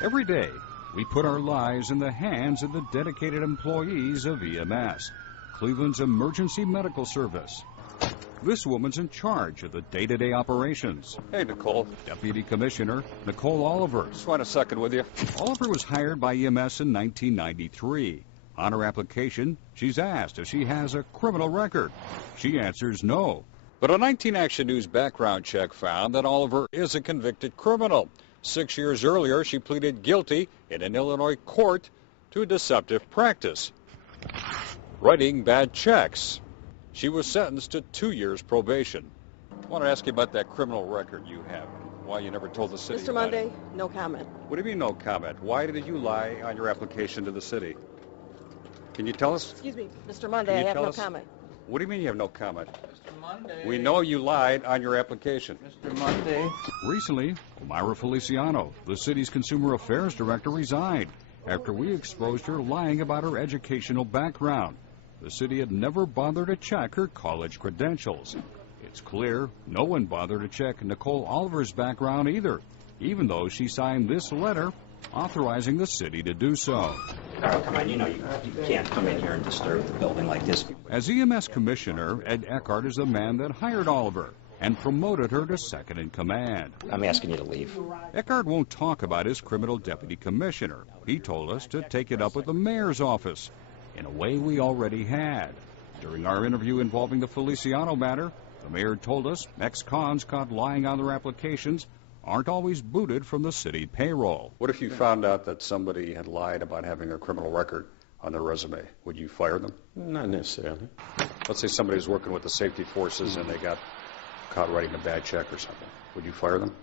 Every day, we put our lives in the hands of the dedicated employees of EMS, Cleveland's emergency medical service. This woman's in charge of the day-to-day operations. Hey, Nicole. Deputy Commissioner Nicole Oliver. Just want a second with you. Oliver was hired by EMS in 1993. On her application, she's asked if she has a criminal record. She answers no. But a 19 Action News background check found that Oliver is a convicted criminal. 6 years earlier, she pleaded guilty in an Illinois court to deceptive practice, writing bad checks. She was sentenced to 2 years probation. I want to ask you about that criminal record you have. Why you never told the city Mr. Monday, no comment. What do you mean no comment? Why did you lie on your application to the city? Can you tell us? Excuse me, Mr. Monday, I have no comment. What do you mean you have no comment? Mr. Monday. We know you lied on your application. Mr. Monday. Recently, Myra Feliciano, the city's consumer affairs director, resigned after we exposed her lying about her educational background. The city had never bothered to check her college credentials. It's clear no one bothered to check Nicole Oliver's background either, even though she signed this letter authorizing the city to do so. Carl, come on, you know you can't come in here and disturb the building like this. As EMS Commissioner, Ed Eckhart is the man that hired Oliver and promoted her to second in command. I'm asking you to leave. Eckhart won't talk about his criminal deputy commissioner. He told us to take it up with the mayor's office, in a way we already had. During our interview involving the Feliciano matter, the mayor told us ex-cons caught lying on their applications aren't always booted from the city payroll. What if you found out that somebody had lied about having a criminal record on their resume? Would you fire them? Not necessarily. Let's say somebody's working with the safety forces and they got caught writing a bad check or something. Would you fire them?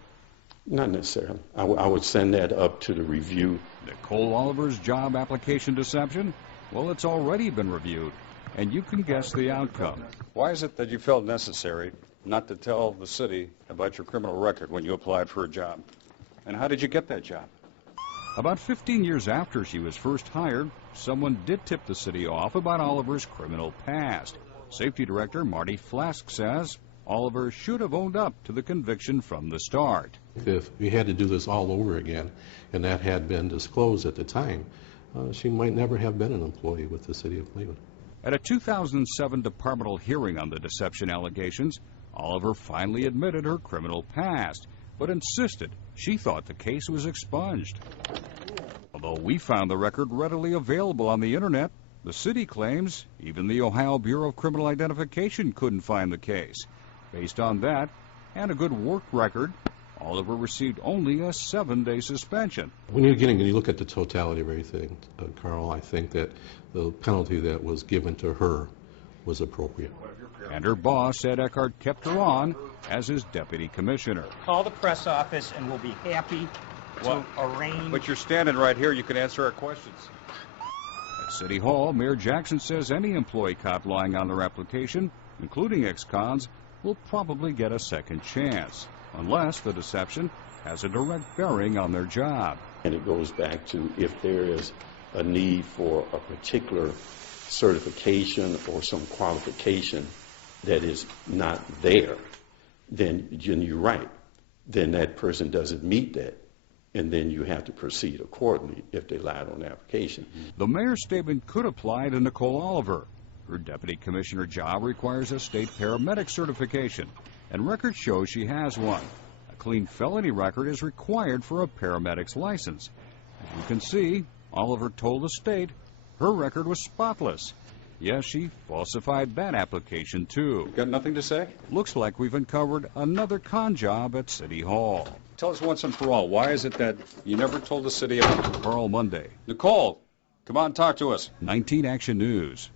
Not necessarily. I would send that up to the review. Nicole Oliver's job application deception? Well, it's already been reviewed, and you can guess the outcome. Why is it that you felt necessary not to tell the city about your criminal record when you applied for a job? And how did you get that job? About 15 years after she was first hired, someone did tip the city off about Oliver's criminal past. Safety Director Marty Flask says Oliver should have owned up to the conviction from the start. If we had to do this all over again, and that had been disclosed at the time, she might never have been an employee with the city of Cleveland. At a 2007 departmental hearing on the deception allegations, Oliver finally admitted her criminal past, but insisted she thought the case was expunged. Although we found the record readily available on the internet, the city claims even the Ohio Bureau of Criminal Identification couldn't find the case. Based on that, and a good work record, Oliver received only a 7-day suspension. When you look at the totality of everything, Carl, I think that the penalty that was given to her was appropriate. And her boss said Eckhart kept her on as his deputy commissioner. Call the press office and we'll be happy to arrange. But you're standing right here. You can answer our questions. At City Hall, Mayor Jackson says any employee caught lying on their application, including ex-cons, will probably get a second chance, unless the deception has a direct bearing on their job. And it goes back to if there is a need for a particular certification or some qualification that is not there, then you're right. Then that person doesn't meet that, and then you have to proceed accordingly if they lied on the application. The mayor's statement could apply to Nicole Oliver. Her deputy commissioner job requires a state paramedic certification, and records show she has one. A clean felony record is required for a paramedic's license. As you can see, Oliver told the state her record was spotless. Yes, she falsified that application, too. Got nothing to say? Looks like we've uncovered another con job at City Hall. Tell us once and for all, why is it that you never told the city about it? Carl Monday, Nicole, come on, talk to us. 19 Action News.